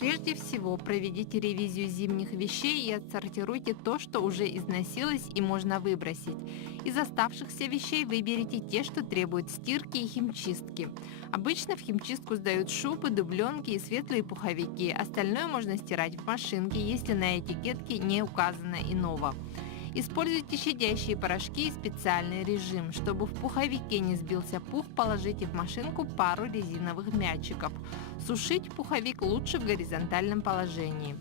Прежде всего, проведите ревизию зимних вещей и отсортируйте то, что уже износилось и можно выбросить. Из оставшихся вещей выберите те, что требуют стирки и химчистки. Обычно в химчистку сдают шубы, дубленки и светлые пуховики. Остальное можно стирать в машинке, если на этикетке не указано иного. Используйте щадящие порошки и специальный режим. Чтобы в пуховике не сбился пух, положите в машинку пару резиновых мячиков. Сушить пуховик лучше в горизонтальном положении.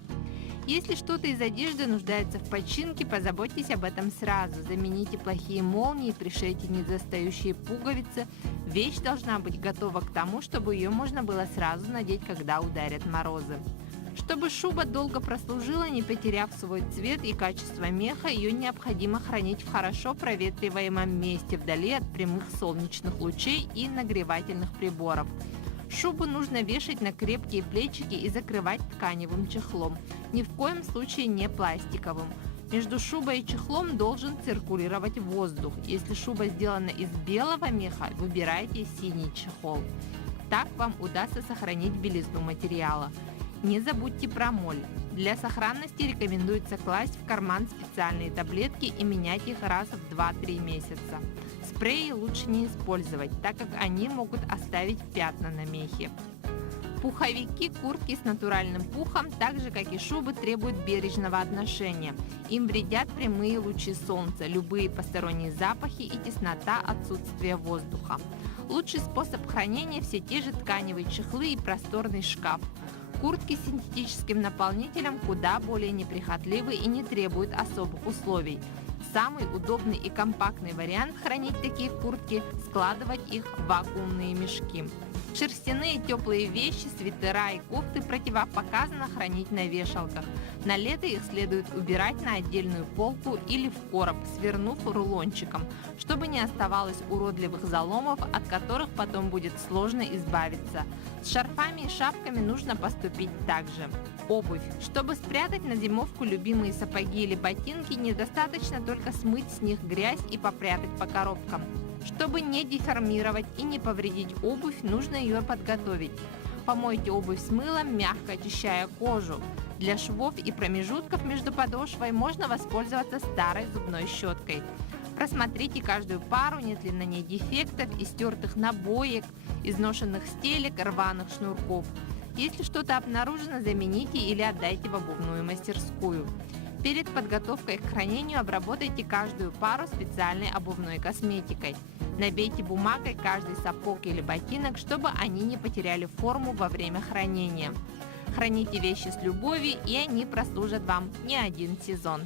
Если что-то из одежды нуждается в починке, позаботьтесь об этом сразу. Замените плохие молнии, пришейте недостающие пуговицы. Вещь должна быть готова к тому, чтобы ее можно было сразу надеть, когда ударят морозы. Чтобы шуба долго прослужила, не потеряв свой цвет и качество меха, ее необходимо хранить в хорошо проветриваемом месте, вдали от прямых солнечных лучей и нагревательных приборов. Шубу нужно вешать на крепкие плечики и закрывать тканевым чехлом, ни в коем случае не пластиковым. Между шубой и чехлом должен циркулировать воздух. Если шуба сделана из белого меха, выбирайте синий чехол. Так вам удастся сохранить белизну материала. Не забудьте про моль. Для сохранности рекомендуется класть в карман специальные таблетки и менять их раз в 2-3 месяца. Спреи лучше не использовать, так как они могут оставить пятна на мехе. Пуховики, куртки с натуральным пухом, так же как и шубы, требуют бережного отношения. Им вредят прямые лучи солнца, любые посторонние запахи и теснота отсутствия воздуха. Лучший способ хранения – все те же тканевые чехлы и просторный шкаф. Куртки с синтетическим наполнителем куда более неприхотливы и не требуют особых условий. Самый удобный и компактный вариант хранить такие куртки – складывать их в вакуумные мешки. Шерстяные теплые вещи, свитера и кофты противопоказано хранить на вешалках. На лето их следует убирать на отдельную полку или в короб, свернув рулончиком, чтобы не оставалось уродливых заломов, от которых потом будет сложно избавиться. С шарфами и шапками нужно поступить так же. Обувь. Чтобы спрятать на зимовку любимые сапоги или ботинки, недостаточно только смыть с них грязь и попрятать по коробкам. Чтобы не деформировать и не повредить обувь, нужно ее подготовить. Помойте обувь с мылом, мягко очищая кожу. Для швов и промежутков между подошвой можно воспользоваться старой зубной щеткой. Просмотрите каждую пару, нет ли на ней дефектов, истертых набоек, изношенных стелек, рваных шнурков. Если что-то обнаружено, замените или отдайте в обувную мастерскую. Перед подготовкой к хранению обработайте каждую пару специальной обувной косметикой. Набейте бумагой каждый сапог или ботинок, чтобы они не потеряли форму во время хранения. Храните вещи с любовью, и они прослужат вам не один сезон.